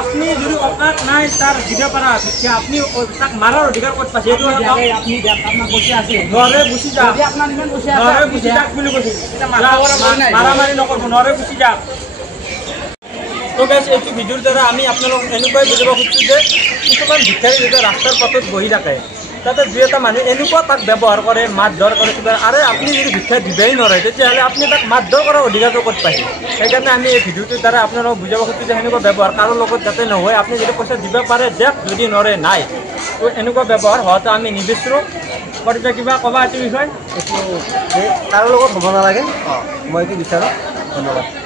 আপনি যদি অকাত নাই তার দিতে পারা শিক্ষা আপনি তাক মারার অধিকার কত পাইছে এইটো আপনি আপনার বসে আছে নরে বুঝি যা যদি আপনার ইমান বসে আছে নরে বুঝি যাক বুলি কৈছে মারামারি নকৰব নৰে বুঝি যাক তো গাইস এই ভিডিওৰ দ্বাৰা আমি আপোনালোক এনেকৈ বুজাব খুজিছো যে কিছুমান ভিখাৰী যে ৰাস্তাৰ পথত বহি থাকে তাতে দুই এটা মানুহ এনেকুৱা তাক ব্যৱহাৰ কৰে মাৰধৰ কৰে কিবা আৰে আপুনি যদি ভিক্ষা দিবই নৰে তেতিয়াহ'লে আপুনি তাক মাৰধৰ কৰাৰ অধিকাৰটো ক'ত পাইছে সেইকাৰণে আমি এই ভিডিঅ'টোৰ দ্বাৰা আপোনালোকক বুজাব খুজিছো যে এনেকুৱা ব্যৱহাৰ কাৰো লগত যাতে নহয় আপুনি যদি পইচা দিব পাৰে দিয়ক যদি নৰে নাই তো এনেকুৱা ব্যৱহাৰ হোৱাটো আমি নিবিচাৰোঁ গতিকে কিবা ক'বা এইটো বিষয় কাৰো লগত হ'ব নালাগে মই এইটো বিচাৰোঁ ধন্যবাদ।